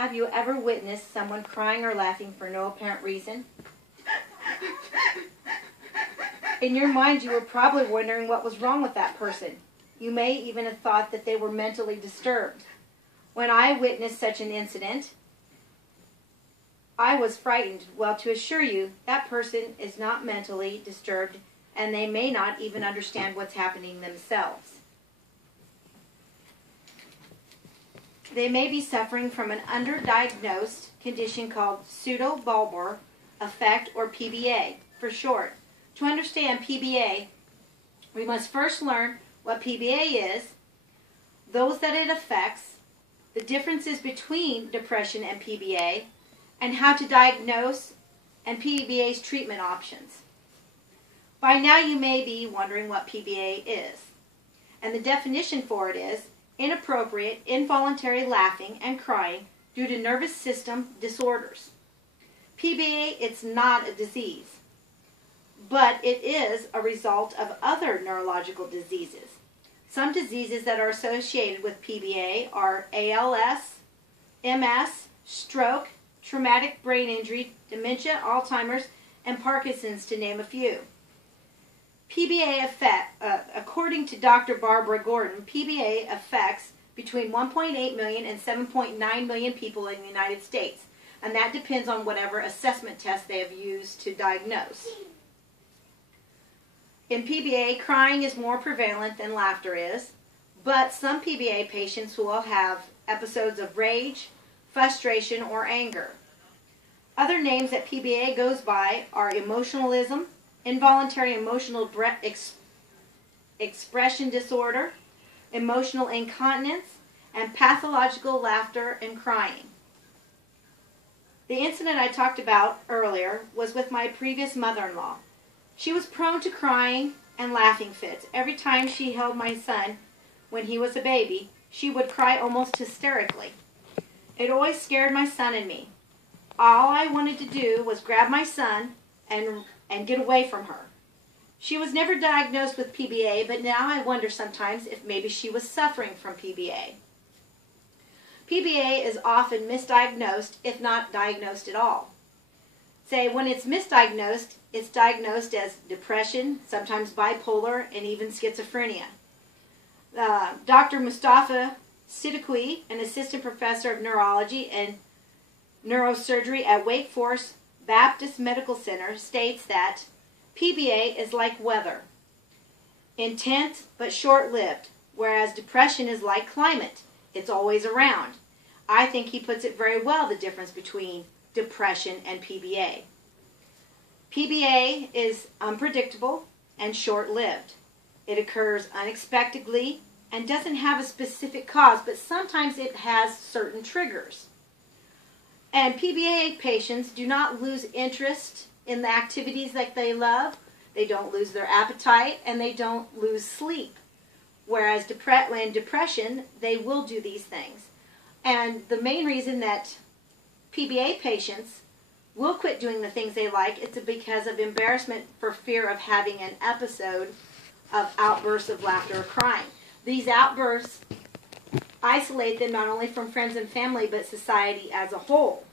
Have you ever witnessed someone crying or laughing for no apparent reason? In your mind, you were probably wondering what was wrong with that person. You may even have thought that they were mentally disturbed. When I witnessed such an incident, I was frightened. Well, to assure you, that person is not mentally disturbed, and they may not even understand what's happening themselves. They may be suffering from an underdiagnosed condition called pseudobulbar affect, or PBA for short. To understand PBA, we must first learn what PBA is, those that it affects, the differences between depression and PBA, and how to diagnose and PBA's treatment options. By now you may be wondering what PBA is. And the definition for it is inappropriate, involuntary laughing and crying due to nervous system disorders. PBA, it's not a disease, but it is a result of other neurological diseases. Some diseases that are associated with PBA are ALS, MS, stroke, traumatic brain injury, dementia, Alzheimer's, and Parkinson's, to name a few. PBA according to Dr. Barbara Gordon, PBA affects between 1.8 million and 7.9 million people in the United States, and that depends on whatever assessment test they have used to diagnose. In PBA, crying is more prevalent than laughter is, but some PBA patients will have episodes of rage, frustration, or anger. Other names that PBA goes by are emotionalism, involuntary emotional expression disorder, emotional incontinence, and pathological laughter and crying. The incident I talked about earlier was with my previous mother-in-law. She was prone to crying and laughing fits. Every time she held my son when he was a baby, she would cry almost hysterically. It always scared my son and me. All I wanted to do was grab my son and get away from her. She was never diagnosed with PBA, but now I wonder sometimes if maybe she was suffering from PBA. PBA is often misdiagnosed, if not diagnosed at all. Say, when it's misdiagnosed, it's diagnosed as depression, sometimes bipolar, and even schizophrenia. Dr. Mustafa Siddiqui, an assistant professor of neurology and neurosurgery at Wake Forest Baptist Medical Center, states that PBA is like weather, intense but short-lived, whereas depression is like climate. It's always around. I think he puts it very well, the difference between depression and PBA. PBA is unpredictable and short-lived. It occurs unexpectedly and doesn't have a specific cause, but sometimes it has certain triggers. And PBA patients do not lose interest in the activities that they love. They don't lose their appetite, and they don't lose sleep. Whereas in depression, they will do these things. And the main reason that PBA patients will quit doing the things they like, it's because of embarrassment for fear of having an episode of outbursts of laughter or crying. These outbursts isolate them not only from friends and family, but society as a whole.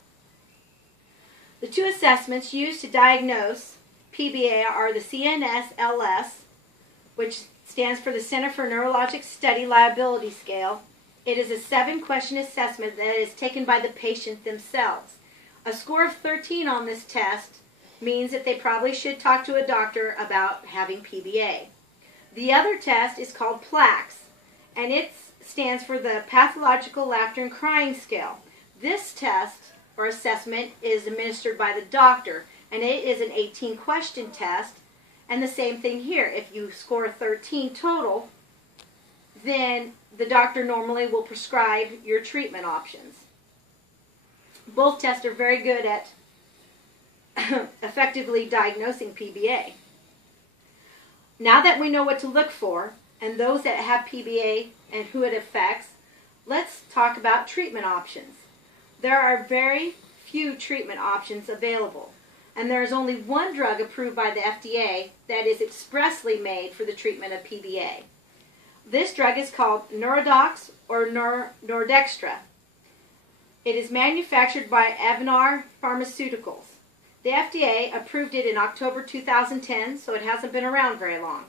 The two assessments used to diagnose PBA are the CNS-LS, which stands for the Center for Neurologic Study Liability Scale. It is a 7-question assessment that is taken by the patient themselves. A score of 13 on this test means that they probably should talk to a doctor about having PBA. The other test is called PLAX, and it stands for the Pathological Laughter and Crying Scale. This test or assessment is administered by the doctor, and it is an 18-question test, and the same thing here. If you score 13 total, then the doctor normally will prescribe your treatment options. Both tests are very good at effectively diagnosing PBA. Now that we know what to look for, and those that have PBA and who it affects, let's talk about treatment options. There are very few treatment options available, and there is only one drug approved by the FDA that is expressly made for the treatment of PBA. This drug is called Neurodox or Nordextra. It is manufactured by Avenar Pharmaceuticals. The FDA approved it in October 2010, so it hasn't been around very long.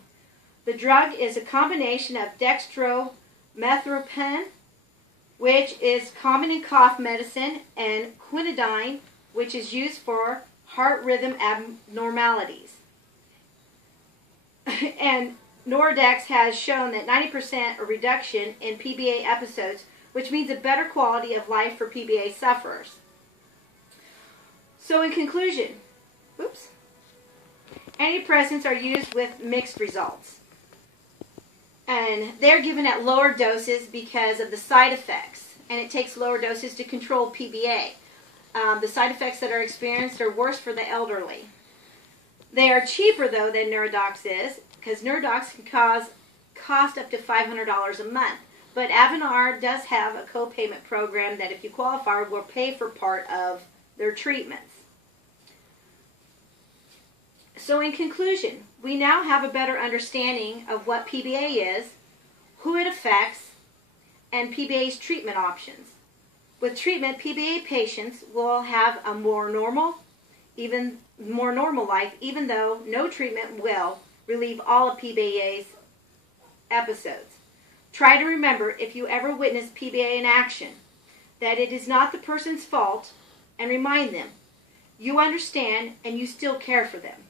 The drug is a combination of dextromethorphan, which is common in cough medicine, and quinidine, which is used for heart rhythm abnormalities. And Noridex has shown that 90% reduction in PBA episodes, which means a better quality of life for PBA sufferers. So in conclusion, antidepressants are used with mixed results. And they're given at lower doses because of the side effects. And it takes lower doses to control PBA. The side effects that are experienced are worse for the elderly. They are cheaper, though, than Neurodox is, because Neurodox can cost up to $500 a month. But Avenar does have a co-payment program that, if you qualify, will pay for part of their treatments. So in conclusion, we now have a better understanding of what PBA is, who it affects, and PBA's treatment options. With treatment, PBA patients will have a more normal life, even though no treatment will relieve all of PBA's episodes. Try to remember, if you ever witness PBA in action, that it is not the person's fault, and remind them you understand and you still care for them.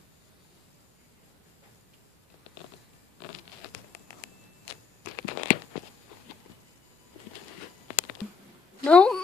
No.